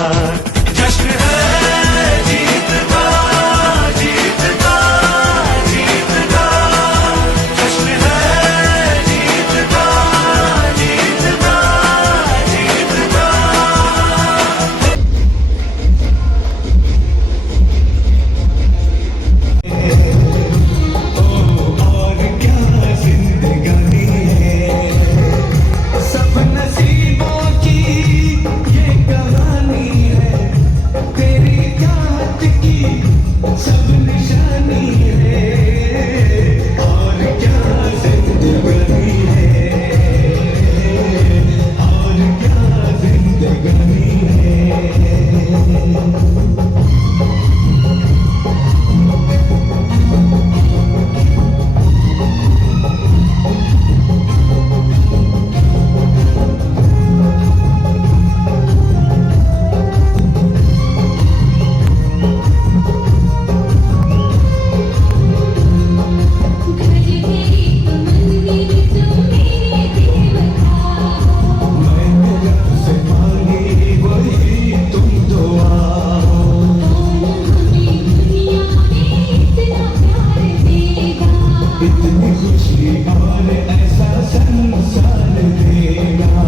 जश्न है जीत का, जीत का, जीत का, जश्न है जीत का, जीत का, जीत का। और क्या जिंदगानी है, सब नसीबों की ये कहानी है, तेरी याद की सब निशानी है। और क्या जिंदगानी है, और क्या जिंदगानी है। मैंने रब से मांगी वही तुम दुआ, इतनी खुशी और ऐसा संसार देगा।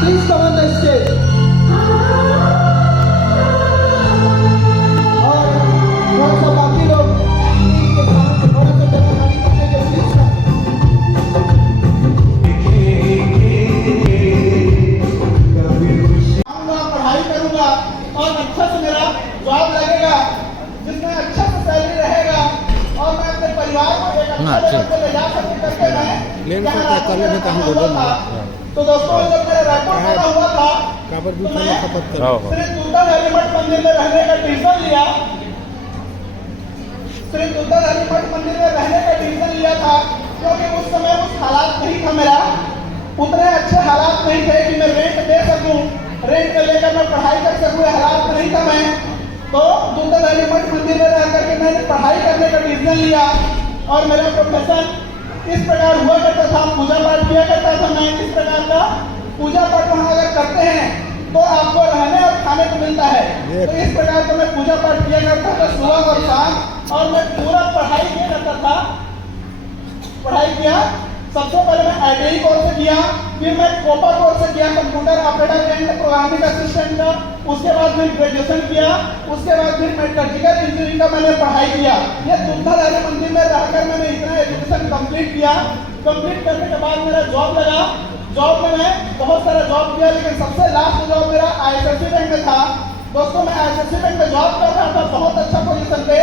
Please come on the stage. और थोड़ा सा बाकी लोग के साथ थोड़ा सा जगह खाली करने के स्टेज का। आऊंगा, पढ़ाई करूंगा और अच्छा से मेरा जॉब लगेगा जिसमें अच्छा से सैलरी रहेगा और मैं अपने परिवार को एक अच्छा जगह पे ले जा सकूं करके मैं तो दोस्तों जब मेरा रैपोर्ट बना हुआ था तो मैं श्री दुर्गाधारी मठ मंदिर में रहने का डिसीजन लिया। श्री दुर्गाधारी मठ मंदिर में रहने का डिसीजन लिया था क्योंकि उस समय उस हालात नहीं था, मेरा उतने अच्छे हालात नहीं थे कि मैं रेंट दे सकूं, रेंट पे लेकर मैं पढ़ाई कर सकूं, हालात नहीं था मैं। तो दुर्गाधारी मठ मंदिर में रह करके मैंने पढ़ाई करने का डिसीजन लिया और मेरा प्रोफेशन इस प्रकार हुआ करता था, पूजा पाठ किया करता था मैं। इस प्रकार का पूजा पाठ वहाँ अगर करते हैं तो आपको रहने और खाने को मिलता है, तो इस प्रकार का मैं पूजा पाठ किया करता था सुबह और शाम। और मैं पूरा पढ़ाई किया करता था, पढ़ाई किया। सबसे पहले मैं ITI कोर्स किया, फिर मैं कोपा कोर्स किया computer operator and programming assistant का। उसके बाद फिर ग्रेजुएशन किया, उसके बाद फिर मेडिकल इंजीनियरिंग का मैंने पढ़ाई किया। ये दुर्गाधारी मंदिर में रहकर मैंने इतना एजुकेशन कंप्लीट किया। कंप्लीट करने के बाद मेरा जॉब लगा। जॉब में मैं बहुत सारा जॉब किया, लेकिन सबसे लास्ट जॉब मेरा ISSB बैंक में था। दोस्तों मैं ISSB बैंक में जॉब कर रहा था बहुत अच्छा पोजीशन पे,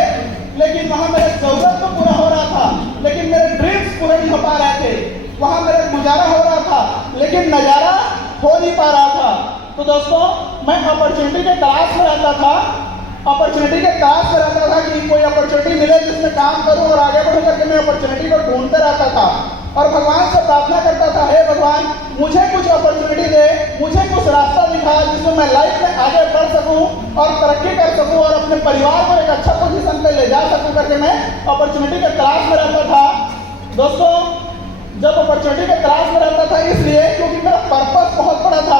लेकिन वहाँ मेरा जरूरत तो पूरा हो रहा था लेकिन मेरे ड्रीम्स पूरे नहीं हो पा रहे थे। वहाँ मेरा गुजारा हो रहा था लेकिन नजारा हो नहीं पा रहा था। तो दोस्तों मैं अपॉर्चुनिटी के तलाश में रहता था, अपॉर्चुनिटी के तलाश में रहता था कि कोई अपॉर्चुनिटी मिले जिसमें काम करूं और आगे बढ़ करके मैं अपॉर्चुनिटी को ढूंढते रहता था और भगवान से प्रार्थना करता था, हे भगवान मुझे कुछ अपॉर्चुनिटी दे, मुझे कुछ रास्ता दिखा जिसमें मैं लाइफ में आगे बढ़ सकूं और तरक्की कर सकूं और अपने परिवार को एक अच्छा पोजीशन पे ले जा सकूं करके मैं अपॉर्चुनिटी के तलाश में रहता था। दोस्तों जब अपॉर्चुनिटी के तलाश में रहता था, इसलिए क्योंकि मेरा पर्पस बहुत बड़ा था।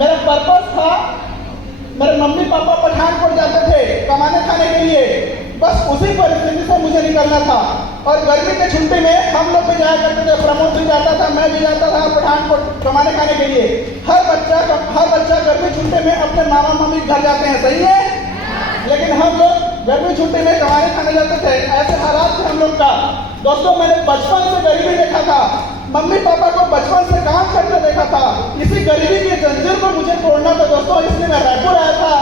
मेरा पर्पस था, मेरे मम्मी पापा पठानकोट जाते थे कमाने खाने के लिए, बस उसी परिस्थिति से मुझे निकलना था। और गर्मी के छुट्टी में हम लोग भी जाया करते थे, प्रमोद भी जाता था, मैं भी जाता था पठानकोट कमाने खाने के लिए। हर बच्चा गर्मी छुट्टी में अपने मामा मम्मी घर जाते हैं, सही है? लेकिन हम लोग गर्मी छुट्टी में कमाने खाने जाते थे। ऐसे हालात थे हम लोग का। दोस्तों मैंने बचपन से गरीबी देखा था, मम्मी पापा को बचपन से काम करते देखा था। इसी गरीबी की जंजीर को मुझे तोड़ना था दोस्तों, इसलिए मैं रायपुर आया था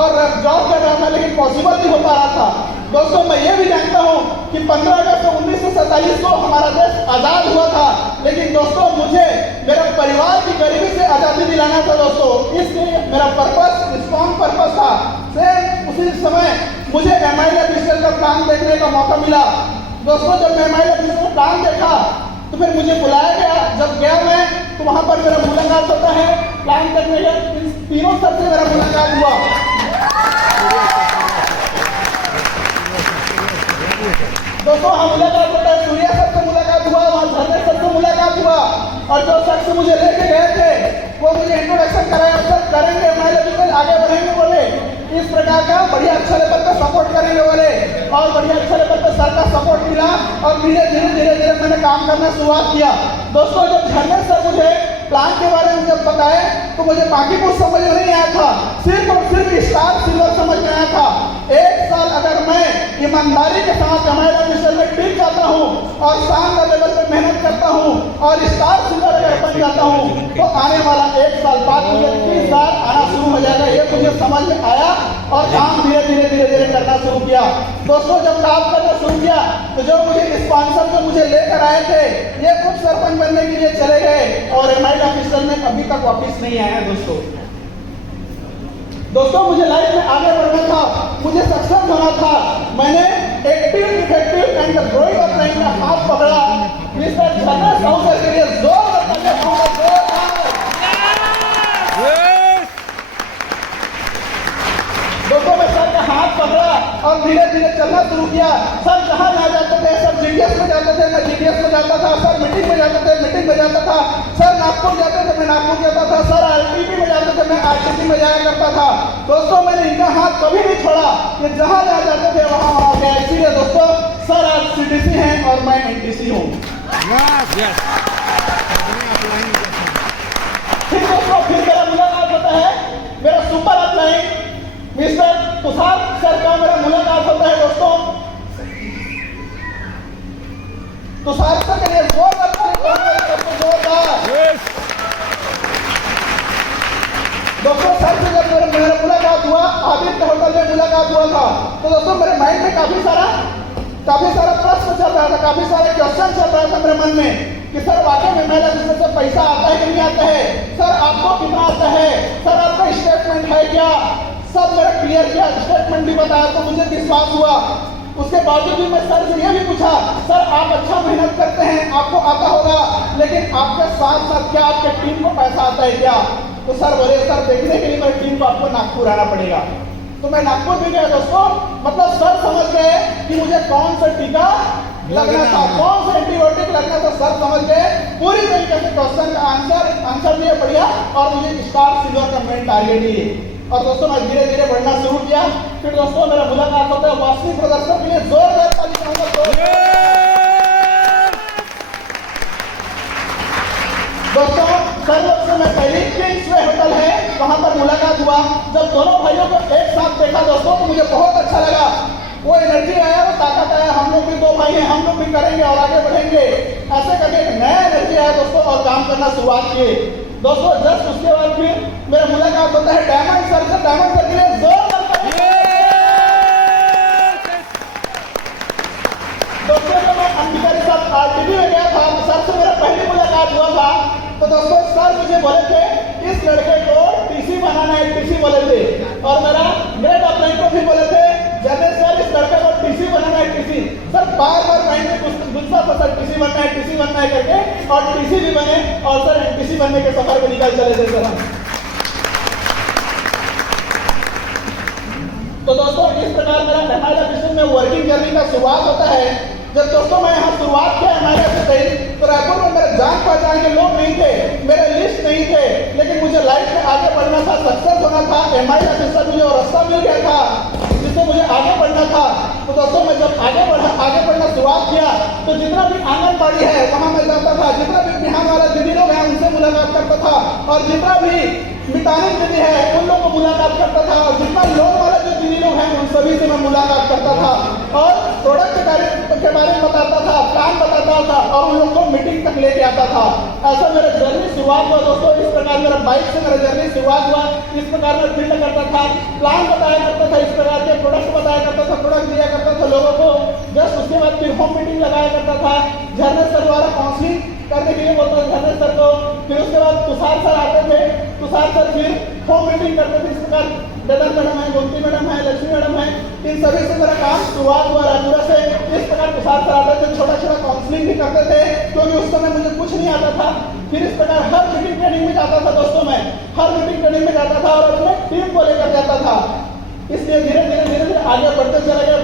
और जॉब कर रहा था, लेकिन पॉसिबल नहीं हो पा रहा था। दोस्तों मैं ये भी जानता हूँ कि 15 अगस्त 1947 को हमारा देश आजाद हुआ था, लेकिन दोस्तों मुझे मेरे परिवार की गरीबी से आजादी दिलाना था दोस्तों, इसलिए मेरा पर्पस स्ट्रॉन्ग पर्पस था। सेम उसी समय मुझे MIL ऑफिसर का प्लान देखने का मौका मिला। दोस्तों जब मैं MIL ऑफिसर का प्लान देखा तो फिर मुझे बुलाया गया। जब गया मैं तो वहां पर मेरा मुलाकात होता है प्लान देखने का। इन तीनों सर से मेरा मुलाकात हुआ। दोस्तों हाँ मुलाकात होता है, सूर्या सर से मुलाकात हुआ, वहाँ झरने सर से मुलाकात हुआ। और जो सर से मुझे लेके गए थे वो मुझे इंट्रोडक्शन कराया, सर करेंगे MIL ऑफिसर आगे बढ़ेंगे बोले, इस प्रकार का बढ़िया अच्छा लेवल का सपोर्ट करेंगे बोले। और बढ़िया अच्छा लेवल का सर का सपोर्ट मिला और धीरे धीरे मैंने काम करना शुरुआत किया। दोस्तों जब झरने सर मुझे प्लान के बारे में जब बताए तो मुझे बाकी कुछ समझ में नहीं आया था, सिर्फ और सिर्फ स्टार सिल्वर समझ में आया था। एक साल अगर मैं ईमानदारी के साथ MIL ऑफिसर में टिक जाता हूँ और शानदार लेवल पर मेहनत करता हूँ और स्टार सिल्वर अगर बन जाता हूँ तो आने वाला एक साल बाद मुझे 30,000 आना शुरू हो जाएगा। ये मुझे समझ में आया और काम धीरे धीरे करना शुरू किया। दोस्तों जब काम करना शुरू किया तो जो मुझे स्पॉन्सर जो मुझे लेकर आए थे ये उप सरपंच बनने के लिए चले गए और MIL ऑफिसर में अभी तक वापिस नहीं आया। दोस्तों मुझे लाइफ में आगे बढ़ना था, मुझे सक्सेस होना था। मैंने active effective and growing of line का हाथ पकड़ा। मिस्टर झरना साहू सर के लिए जोरदार तालियां जोरदार। दोस्तों मैं सर का हाथ पकड़ा और धीरे धीरे चलना शुरू किया। सर जहाँ जहाँ जाते थे, सर GDS में जाते थे, मैं GDS में जाता था। सर मीटिंग में जाते थे, मीटिंग में जाता था। सर नागपुर जाते थे, मैं नागपुर जाता था। सर RTP में जाते थे, मैं RTP में जाया करता था। दोस्तों मैंने इनका हाथ कभी नहीं छोड़ा कि जहाँ जहाँ जाते थे वहाँ वहाँ गया। इसीलिए दोस्तों सर आज CDC हैं और मैं NTC हूँ। फिर दोस्तों फिर मेरा मुलाकात होता है मेरा super upline mister Tushar sir का मेरा मुलाकात होता है। दोस्तों तुषार सर के लिए जोरदार दोस्तों सर से जब मेरा मुलाकात हुआ, आदित्य होटल में मुलाकात हुआ था, तो दोस्तों मेरे माइंड में काफी सारा प्रश्न चल रहा था, काफी सारे क्वेश्चन चल रहा था मेरे मन में कि सर वाकई में MIL ऑफिसर से पैसा आता है कि नहीं आता है, सर आपको कितना आता है, सर आपका स्टेटमेंट है क्या, सब मेरा क्लियर किया, स्टेटमेंट भी बताया तो मुझे विश्वास हुआ। उसके बावजूद भी मैं सर से ये भी पूछा, सर आप अच्छा मेहनत करते हैं, आपको आता होगा, लेकिन आपके साथ साथ क्या आपके टीम को पैसा आता है क्या? तो सर बोले सर देखने के लिए मेरी टीम को आपको नागपुर आना पड़ेगा। तो मैं नागपुर भी गया दोस्तों। मतलब सर समझ गए कि मुझे कौन सा टीका लगना था, कौन सा एंटीबायोटिक लगना था, सर समझ गए। पूरी तरीके से क्वेश्चन का आंसर दिए बढ़िया और मुझे स्टार सिल्वर का मेन टारगेट दिए। और दोस्तों मैं धीरे धीरे बढ़ना शुरू किया। फिर दोस्तों मेरा मुलाकात होता है वासनी प्रदर्शन के लिए जोरदार ताली बजाऊंगा। दोस्तों सर से मैं पहली किंग्सवे होटल है वहां पर मुलाकात हुआ। जब दोनों भाइयों को एक साथ देखा दोस्तों तो मुझे बहुत अच्छा लगा। वो एनर्जी आया, वो ताकत आया, हम लोग भी दो भाई हैं, हम लोग भी करेंगे और आगे बढ़ेंगे, ऐसे करके एक नया एनर्जी आया दोस्तों और काम करना शुरुआत किए। दोस्तों जस्ट उसके बाद फिर मेरा मुलाकात होता है डायमंड सर से। डायमंड सर के लिए जोरदार दोस्तों जब मैं अंबिका के साथ RTP में गया था तो सर से मेरा पहली मुलाकात हुआ था। तो दोस्तों सर मुझे बोले थे इस लड़के को TC बनाना है, TC बोले थे। और मेरा ग्रेड अपलाइन को भी बोले थे जनरल सर इस लड़के को TC बनाना है, TC। सर बार बार माइंड में गुस्सा था, सर TC बनना है, TC बनना है करके, और TC भी बने और सर TC बनने के सफर में निकल चले थे सर हम। तो दोस्तों इस प्रकार मेरा MIL ऑफिसर में वर्किंग जर्नी का शुरुआत होता है। जब दोस्तों मैं यहाँ शुरुआत किया एमआई असिस्टेंट, तो रायपुर में मेरे जान पहचान के लोग नहीं थे, मेरे लिस्ट नहीं थे, लेकिन मुझे लाइफ में आगे बढ़ना था, सक्सेस होना था। एमआई असिस्टेंट मुझे और रास्ता मिल गया था जिससे मुझे आगे बढ़ना था। तो दोस्तों मैं जब आगे बढ़ना शुरुआत किया, तो जितना भी आंगनबाड़ी है वहाँ मैं जाता था, जितना भी बिहार वाला दीदी लोग हैं उनसे मुलाकात करता था, और जितना भी मितानी दीदी है उन लोग को मुलाकात करता था, और जितना लोन वाला जो दीदी लोग हैं उन सभी से मैं मुलाकात करता था, और प्रोडक्ट के बारे में बताता था, प्लान बताता था, और उन लोग को मीटिंग तक लेके आता था। ऐसा मेरा जर्नी शुरुआत हुआ दोस्तों। इस प्रकार मेरा बाइक से मेरा जर्नी शुरुआत हुआ। इस प्रकार मैं फील्ड करता था, प्लान बताया करता था, इस प्रकार के प्रोडक्ट बताया करता था, प्रोडक्ट दिया करता था लोगों को। जस्ट उसके बाद फिर होम मीटिंग लगाया करता था, झरने सर द्वारा काउंसलिंग करने के लिए बोलता था झरने सर को। फिर उसके बाद तुषार सर आते थे, तुषार सर फिर होम मीटिंग करते थे। इस प्रकार ददन मैडम है, गोमती मैडम है, लक्ष्मी मैडम है, इन सभी से मेरा काम शुरुआत हुआ रायपुरा से। इस प्रकार तुषार सर आते थे, छोटा छोटा काउंसलिंग भी करते थे, क्योंकि उस समय मुझे कुछ नहीं आता था। फिर इस प्रकार हर मीटिंग ट्रेनिंग में जाता था दोस्तों, मैं हर मीटिंग ट्रेनिंग में जाता था और अपने टीम को लेकर जाता था। इसलिए धीरे धीरे आगे बढ़ते चले गए।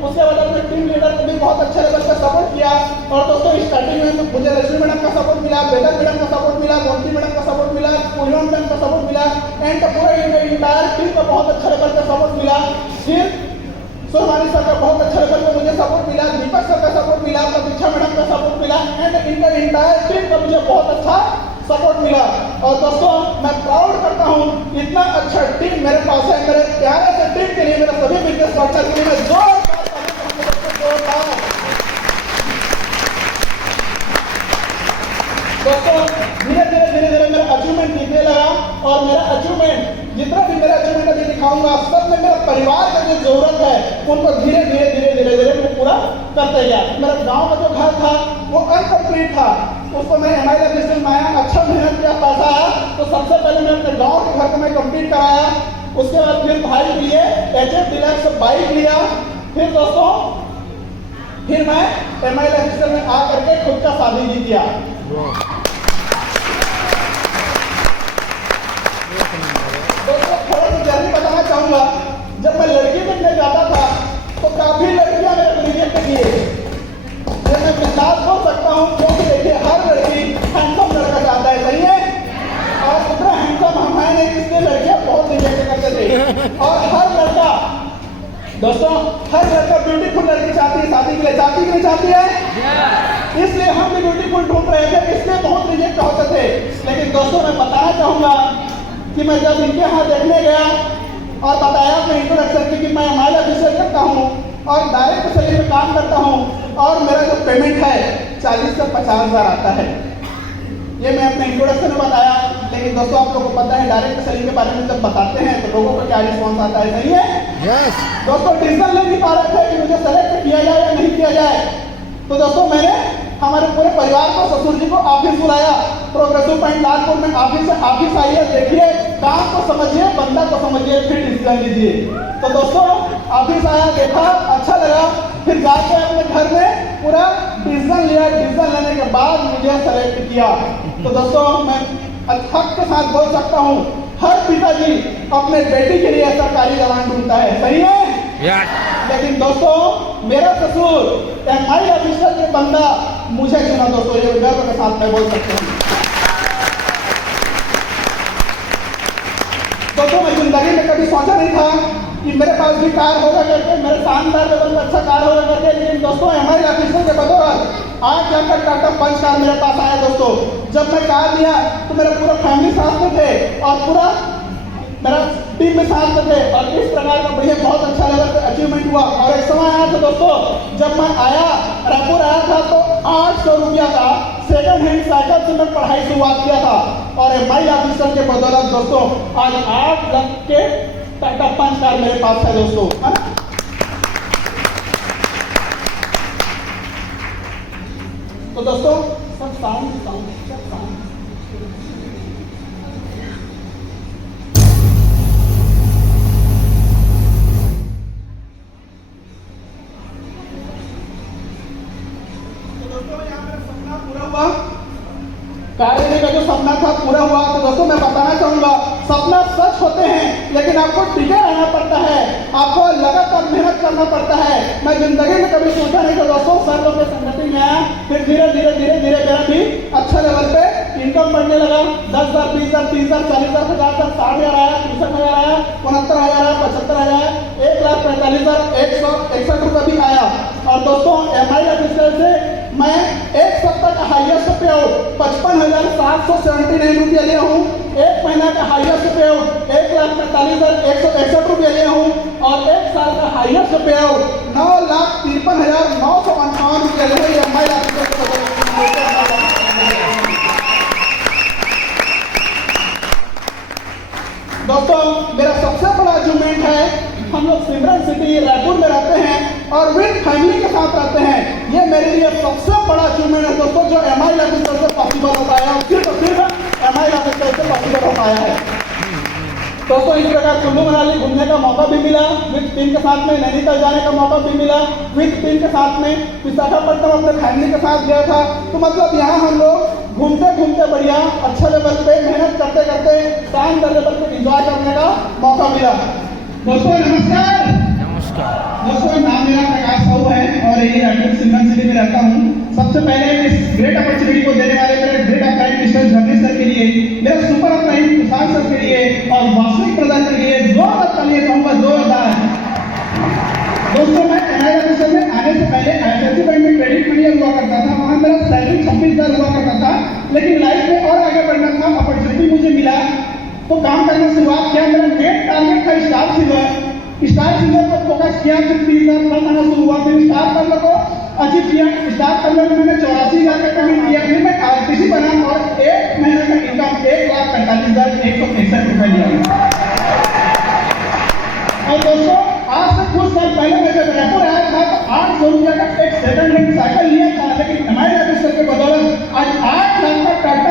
उसके बाद अपने टीम लीडर को भी बहुत अच्छे लेवल का सपोर्ट किया। और दोस्तों स्टार्टिंग में मुझे लक्ष्मी मैडम का सपोर्ट मिला, बेदर मैडम का सपोर्ट मिला, गोमती मैडम का सपोर्ट मिला, पूनम मैडम का सपोर्ट मिला, एंड पूरा इंटायर टीम का बहुत अच्छा लेवल का सपोर्ट मिला। फिर सोमानी सर का बहुत अच्छा लेवल का मुझे सपोर्ट मिला, दीपक सर का सपोर्ट मिला, प्रतीक्षा मैडम का सपोर्ट मिला, एंड इनका इंटायर टीम का मुझे बहुत अच्छा सपोर्ट मिला। और दोस्तों मैं प्राउड करता हूँ, इतना अच्छा टीम मेरे पास है। मेरे प्यारे से टीम के लिए, मेरे सभी बिजनेस पार्टनर के लिए मैं दोस्तों धीरे धीरे मेरा अचीवमेंट दिखने लगा। और मेरा अचीवमेंट जितना भी मेरा अचीवमेंट अभी दिखाऊंगा, सब में मेरा परिवार का जो जरूरत है उनको धीरे धीरे मैं पूरा करते गया। मेरा गांव का जो घर था वो अनकम्प्लीट था, उसको मैं एमआई असिस्टेंट में आया, अच्छा मेहनत किया, पैसा आया, तो सबसे पहले मैं अपने गाँव के घर को मैं कंप्लीट कराया। उसके बाद फिर भाई के लिए HF डिलक्स बाइक लिया। फिर दोस्तों फिर मैं एमआई असिस्टेंट में आ करके खुद का शादी भी किया। दोस्तों थोड़ा सा जर्नी बताना चाहूंगा। जब मैं लड़की देखने जाता था तो काफी लड़कियां मेरे को रिजेक्ट किए। मैं विश्वास हो सकता हूँ, क्योंकि देखिए हर लड़की हैंडसम लड़का चाहता है, सही है, और उतना हैंडसम हम है नहीं, इसलिए लड़कियां बहुत रिजेक्ट करते थे। और हर लड़का दोस्तों ब्यूटीफुल लड़की चाहती है, शादी के लिए चाहती कि नहीं चाहती है? इसलिए हम भी ब्यूटीफुल ढूंढ रहे थे, इसलिए बहुत रिजेक्ट होते थे। लेकिन दोस्तों मैं बताना चाहूंगा कि मैं जब इनके यहाँ देखने गया और बताया अपने इंट्रोडक्शन की कि मैं एमआई ऑफिसर करता हूँ और डायरेक्ट सैलरी में काम करता हूँ, और मेरा जो पेमेंट है 40 से 50 हज़ार आता है, ये मैं अपने इंट्रोडक्शन में बताया। लेकिन दोस्तों आप लोगों को पता है डायरेक्ट सेलिंग के बारे में जब बताते हैं तो लोगों को क्या रिस्पॉन्स आता है, सही है? Yes. दोस्तों डिसीजन ले नहीं पा रहे थे कि मुझे सेलेक्ट किया जाए या नहीं किया जाए। तो दोस्तों मैंने हमारे पूरे परिवार को, ससुर जी को ऑफिस बुलाया। प्रोग्रेसिव पॉइंट लालपुर में ऑफिस आइए, देखिए काम को समझिए, बंदा को समझिए, फिर डिसीजन लीजिए। तो दोस्तों ऑफिस आया, देखा, अच्छा लगा, फिर जाके अपने घर में पूरा डिसीजन लिया। डिसीजन लेने के बाद मुझे सेलेक्ट किया। तो दोस्तों मैं हक के साथ बोल सकता हूँ, हर पिताजी अपने बेटी के लिए सरकारी जवान ढूंढता है, सही है? Yes. लेकिन दोस्तों मेरा ससुर एमआई ऑफिसर के बंदा मुझे चुना। दोस्तों ये गर्व के साथ मैं बोल सकता हूँ। दोस्तों मैं जिंदगी में कभी सोचा नहीं था कि मेरे पास भी कार होगा करके, मेरे शानदार लेवल में अच्छा कार होगा करके। लेकिन दोस्तों एमआई ऑफिसर के बदौलत आज जाकर टाटा पंच कार मेरे पास आया। दोस्तों जब मैं कार लिया तो मेरा पूरा फैमिली साथ में थे और पूरा मेरा टीम में साथ में थे, और इस प्रकार का मुझे बहुत अच्छा लेवल पे अचीवमेंट हुआ। और एक समय आया था दोस्तों, जब मैं आया रायपुर आया था तो 800 रुपया का सेकंड हैंड साइकिल से मैं पढ़ाई शुरुआत किया था। और एमआई ऑफिसर के बदौलत दोस्तों आज 8 लाख के टाटा पंच कार मेरे पास है दोस्तों, है ना? तो दोस्तों सब साउंड कार लेने का जो सपना था पूरा हुआ। तो दोस्तों मैं बताना चाहूंगा सपना सच होते हैं, लेकिन आपको टिके रहना पड़ता है, आपको लगातार मेहनत करना पड़ता है। मैं जिंदगी में कभी सोचा नहीं कि दोस्तों सर लोग के संगति में आया, फिर धीरे धीरे मेरा भी अच्छा लेवल पे इनकम बढ़ने लगा। 10,000, 20,000, 30,000, 40,000, 50,000, 60,000 आया, 63,000 आया, 69,000 आया, 75,000, 1,45,161 रुपये भी आया। और दोस्तों MI रजिस्टर से मैं एक सप्ताह का हाईएस्ट पे आउट 55,779 रुपया लिया हूँ। एक महीना का हाईएस्ट पे आउट 1,45,161 रुपया लिया हूँ। और एक साल का हाईएस्ट पे आउट 9,53,958 रुपया लिया हूँ। MI रजिस्टर दोस्तों मेरा सबसे बड़ा अचीवमेंट है, हम लोग सिमरन सिटी रायपुर में रहते हैं और विद फैमिली के साथ रहते हैं। ये मेरे लिए सबसे बड़ा अचीवमेंट है दोस्तों, जो MI रजिस्टर से पॉसिबल हो पाया और सिर्फ MI रजिस्टर से पॉसिबल हो पाया है। दोस्तों इस प्रकार कुल्लू मनाली घूमने का मौका भी मिला, विद टीम के साथ में नैनीताल जाने का मौका भी मिला, विद टीम के साथ में विशाखापट्टनम अपने फैमिली के साथ गया था। तो मतलब यहाँ हम लोग घूमते घूमते बढ़िया अच्छे लेवल पे मेहनत करते करते शानदार लेवल पे एंजॉय करने का मौका मिला। दोस्तों नमस्कार। दोस्तों नाम मेरा प्रकाश साहू है और ये रायपुर सिमरन सिटी में रहता हूँ। सबसे पहले इस ग्रेट अपॉर्चुनिटी को देने वाले मेरे great applied mister Jagdish sir के लिए, मेरे सुपर अपलाइड तुषार सर के लिए और वास्तविक प्रदान के लिए जोरदार तालियां चाहूंगा, जोरदार। दोस्तों मैं MI रजिस्टर में आने से पहले ICICI बैंक में क्रेडिट यूनियन हुआ करता था, वहाँ मेरा सैलरी 26,000 हुआ करता था। लेकिन लाइफ में और आगे बढ़ना था, अपॉर्चुनिटी मुझे मिला तो काम करना शुरुआत किया। मेरा मेन टारगेट था स्टार सिल्वर पर फोकस किया, फिर 30,000 प्लस आना शुरू हुआ, फिर स्टार कलर को अचीव किया। स्टार कलर में मैंने 84,000 का पेमेंट किया, फिर मैं RTC बना और एक महीने का इनकम 1,45,163 रुपये लिया। और दोस्तों आज से कुछ साल पहले मैं जब रायपुर आया था तो 800 रुपये का एक सेकंड हैंड साइकिल लिया था, लेकिन MI रजिस्टर के बदौलत आज 8 लाख का टाटा